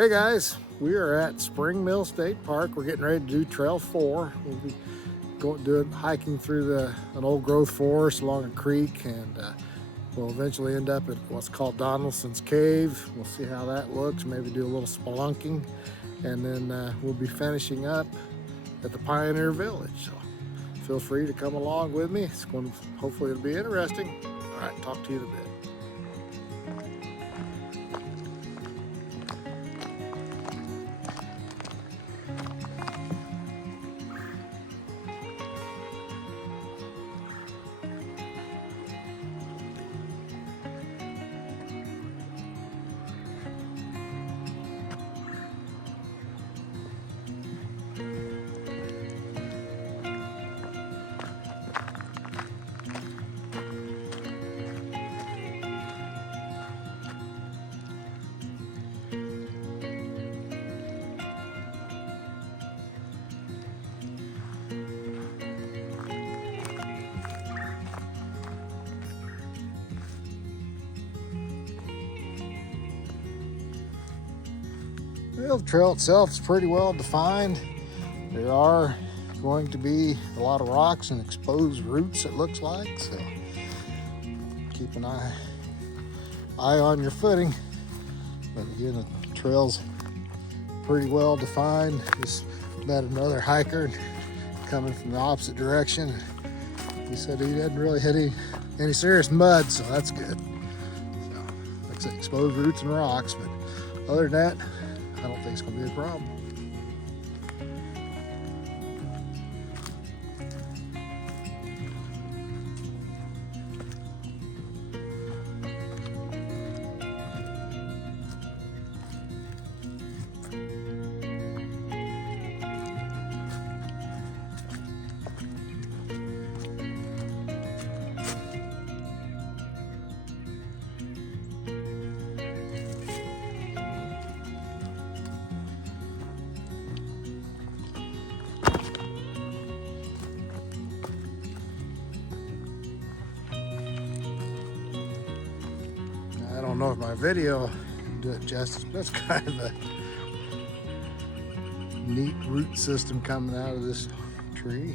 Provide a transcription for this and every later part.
Hey guys, we are at Spring Mill State Park. We're getting ready to do Trail 4. We'll be hiking through an old growth forest along a creek, and we'll eventually end up at what's called Donaldson's Cave. We'll see how that looks, maybe do a little spelunking, and then we'll be finishing up at the Pioneer Village. So feel free to come along with me. Hopefully it'll be interesting. All right, talk to you in a bit. Well, the trail itself is pretty well defined. There are going to be a lot of rocks and exposed roots, it looks like, so keep an eye on your footing. But again, the trail's pretty well defined. Just met another hiker coming from the opposite direction. He said he hadn't really hit any serious mud, so that's good. So, like I said, exposed roots and rocks, but other than that, I don't think it's going to be a problem. I don't know if my video will do it justice, but that's kind of a neat root system coming out of this tree.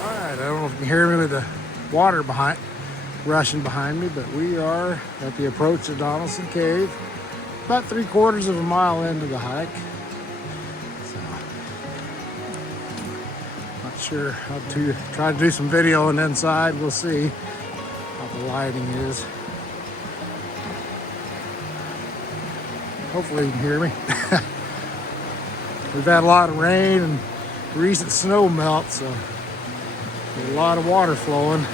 I don't know if you can hear me with the water rushing behind me, but we are at the approach of Donaldson Cave, about 3/4 of a mile into the hike. So, not sure how to try to do some video and inside. We'll see how the lighting is. Hopefully you can hear me. We've had a lot of rain and recent snow melt, so there's a lot of water flowing.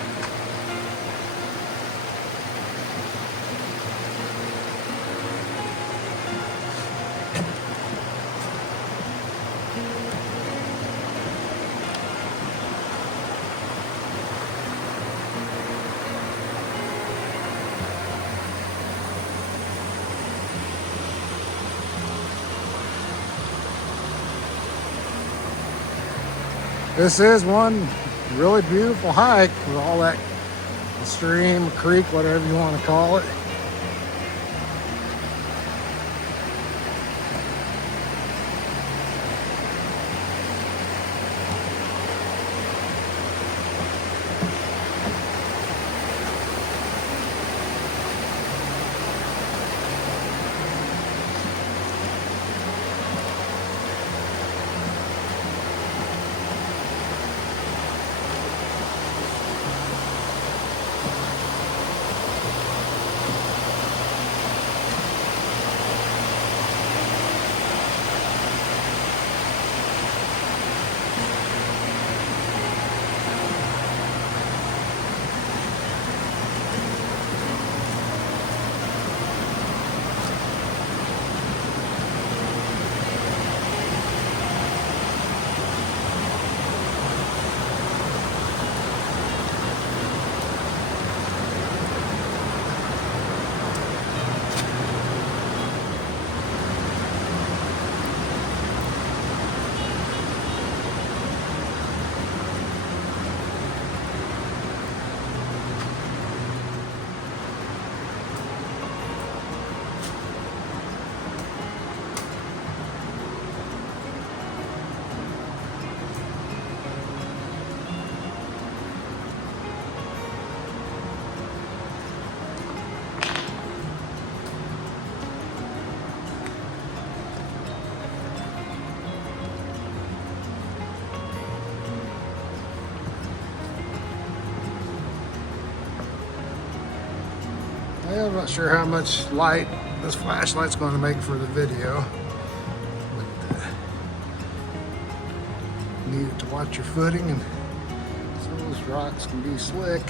This is one really beautiful hike with all that stream, creek, whatever you want to call it. Well, I'm not sure how much light this flashlight's going to make for the video, but you need it to watch your footing, and some of those rocks can be slick.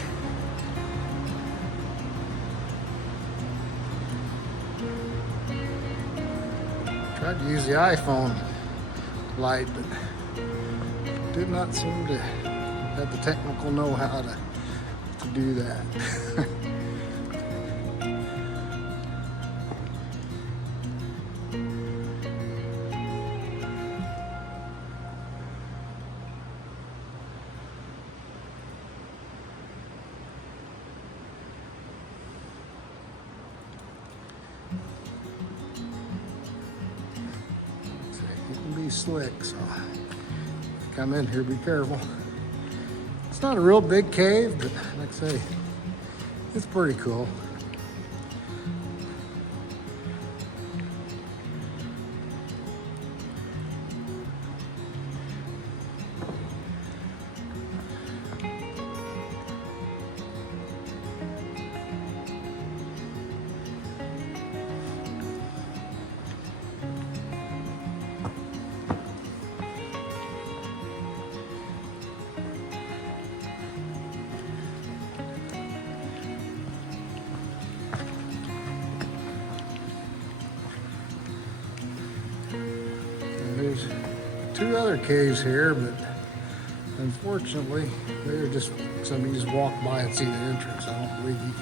Tried to use the iPhone light, but did not seem to have the technical know-how to do that. It can be slick, so come in here, be careful. It's not a real big cave, but like I say, it's pretty cool. There's two other caves here, but unfortunately, they're just somebody just walk by and see the entrance. I don't believe you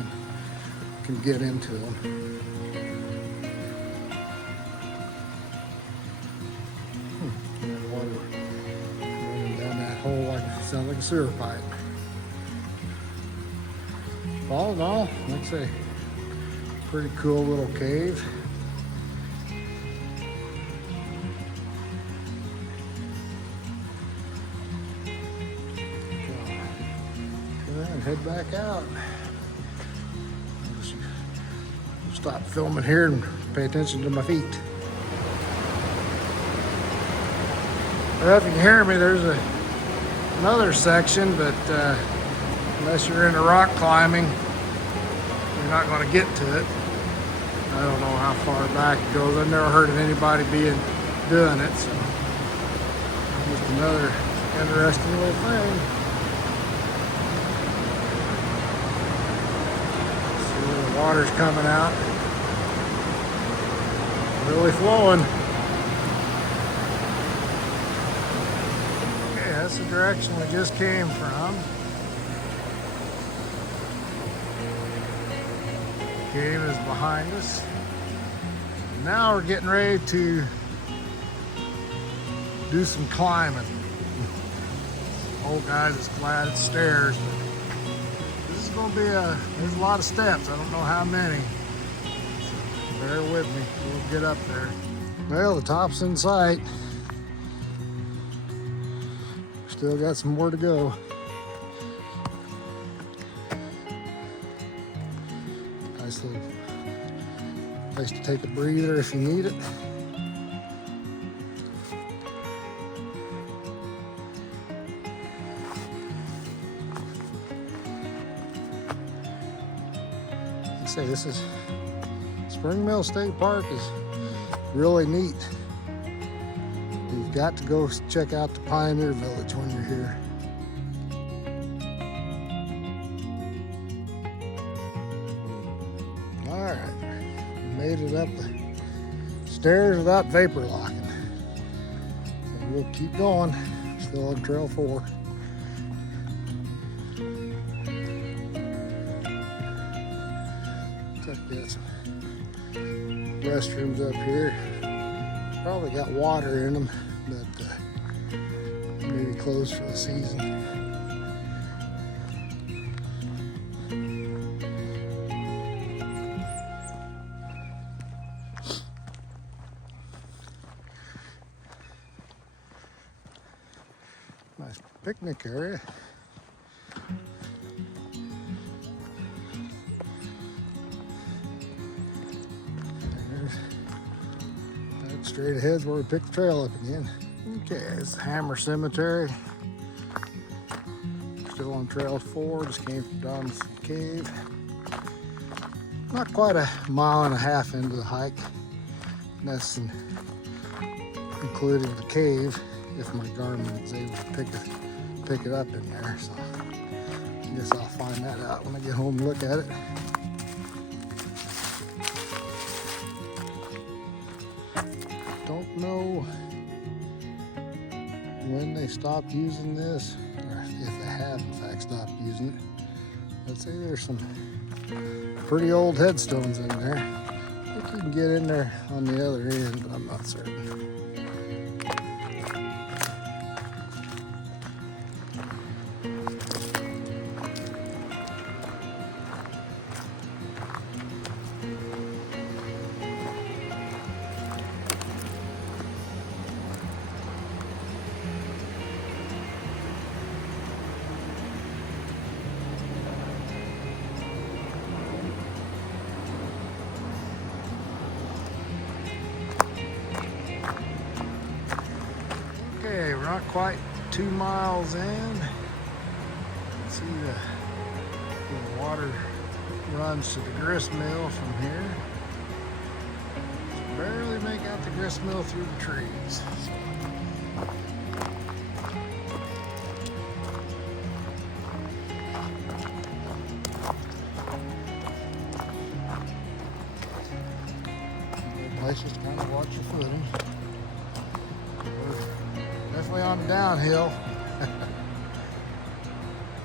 can get into them. Water running down that hole like it sounds like a sewer pipe. All in all, like I say, pretty cool little cave. And head back out. I'll just stop filming here and pay attention to my feet. Well, if you can hear me, there's another section, but unless you're into rock climbing, you're not going to get to it. I don't know how far back it goes. I've never heard of anybody doing it, so just another interesting little thing. Water's coming out, really flowing. Okay, that's the direction we just came from. The cave is behind us. And now we're getting ready to do some climbing. old guys is glad it's stairs, but this is gonna be there's a lot of steps. I don't know how many. So bear with me, we'll get up there. Well, the top's in sight. Still got some more to go. Nice little place to take a breather if you need it. Like I say, this is Spring Mill State Park is really neat. You've got to go check out the Pioneer Village when you're here. All right, we made it up the stairs without vapor locking. So we'll keep going. Still on Trail 4. Looks like we got some restrooms up here. Probably got water in them, but maybe closed for the season. Nice picnic area. Straight ahead's where we picked the trail up again. Okay, it's Hammer Cemetery. Still on Trail 4, just came from Donaldson Cave. Not quite a mile and a half into the hike. And that's including the cave, if my Garmin is able to pick it up in there. So I guess I'll find that out when I get home and look at it. Don't know when they stopped using this, or if they have in fact stopped using it. I'd say there's some pretty old headstones in there. I think you can get in there on the other end, but I'm not certain. Okay, we're not quite 2 miles in. See the water runs to the grist mill from here. Just barely make out the grist mill through the trees. Good places to kind of watch your footing. Definitely on the downhill.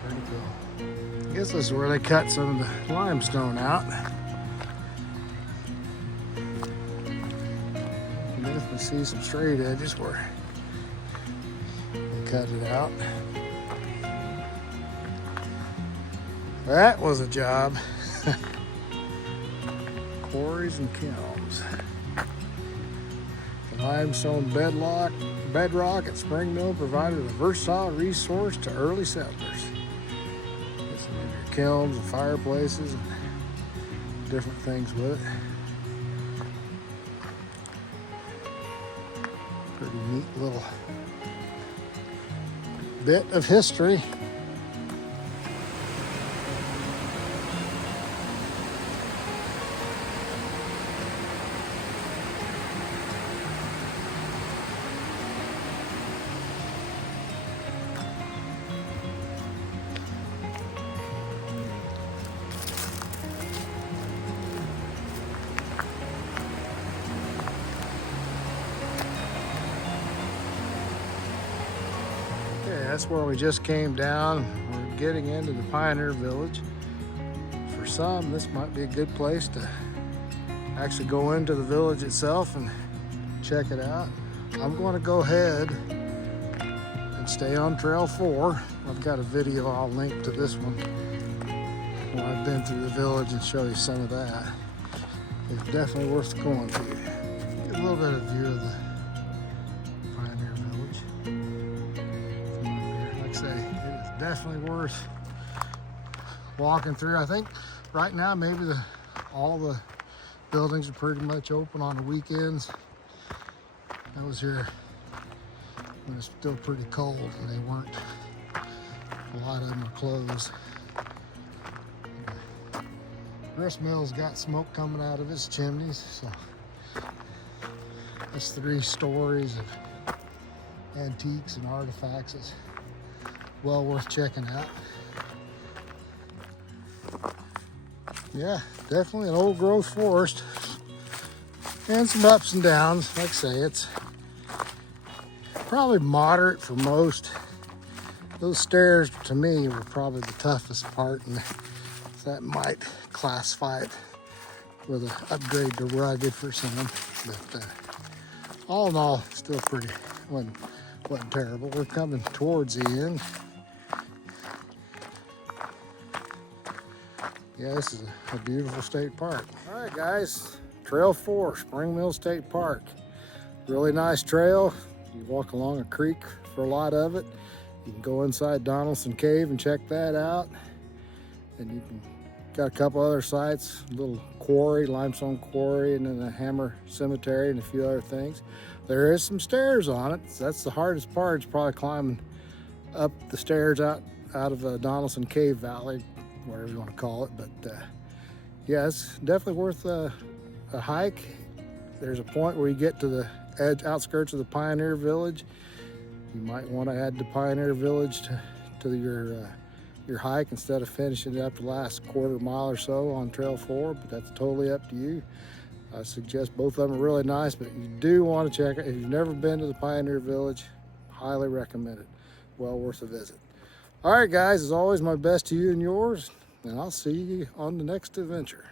Pretty cool. I guess this is where they cut some of the limestone out. You definitely see some straight edges where they cut it out. That was a job. Quarries and kilns. The limestone bedrock at Spring Mill provided a versatile resource to early settlers. There's some of your kilns and fireplaces and different things with it. Pretty neat little bit of history. That's where we just came down. We're getting into the Pioneer Village. For some, this might be a good place to actually go into the village itself and check it out. I'm going to go ahead and stay on Trail 4. I've got a video I'll link to this one when I've been through the village and show you some of that. It's definitely worth going to. Get a little bit of view of the Pioneer Village from up here. Like I say, it is definitely worth walking through. I think right now maybe all the buildings are pretty much open on the weekends. I was here when it's still pretty cold and they weren't. A lot of them are closed. Grist Mill's got smoke coming out of its chimneys, so it's 3 stories of antiques and artifacts. It's well worth checking out. Yeah, definitely an old growth forest and some ups and downs. Like I say, it's probably moderate for most. Those stairs to me were probably the toughest part, and that might classify it with an upgrade to rugged for some. But all in all, still pretty, wasn't terrible. We're coming towards the end. Yeah, this is a beautiful state park. All right, guys, Trail 4, Spring Mill State Park. Really nice trail. You walk along a creek for a lot of it. You can go inside Donaldson Cave and check that out. And you can got a couple other sites, a little quarry, Limestone Quarry, and then a Hammer Cemetery and a few other things. There is some stairs on it. So that's the hardest part. It's probably climbing up the stairs out of the Donaldson Cave Valley, whatever you want to call it. But yeah, it's definitely worth a hike. There's a point where you get to the outskirts of the Pioneer Village. You might want to add the Pioneer Village to your hike instead of finishing it up the last quarter mile or so on Trail 4, but that's totally up to you. I suggest both of them are really nice, but you do want to check it. If you've never been to the Pioneer Village, highly recommend it. Well worth a visit. All right, guys, as always, my best to you and yours, and I'll see you on the next adventure.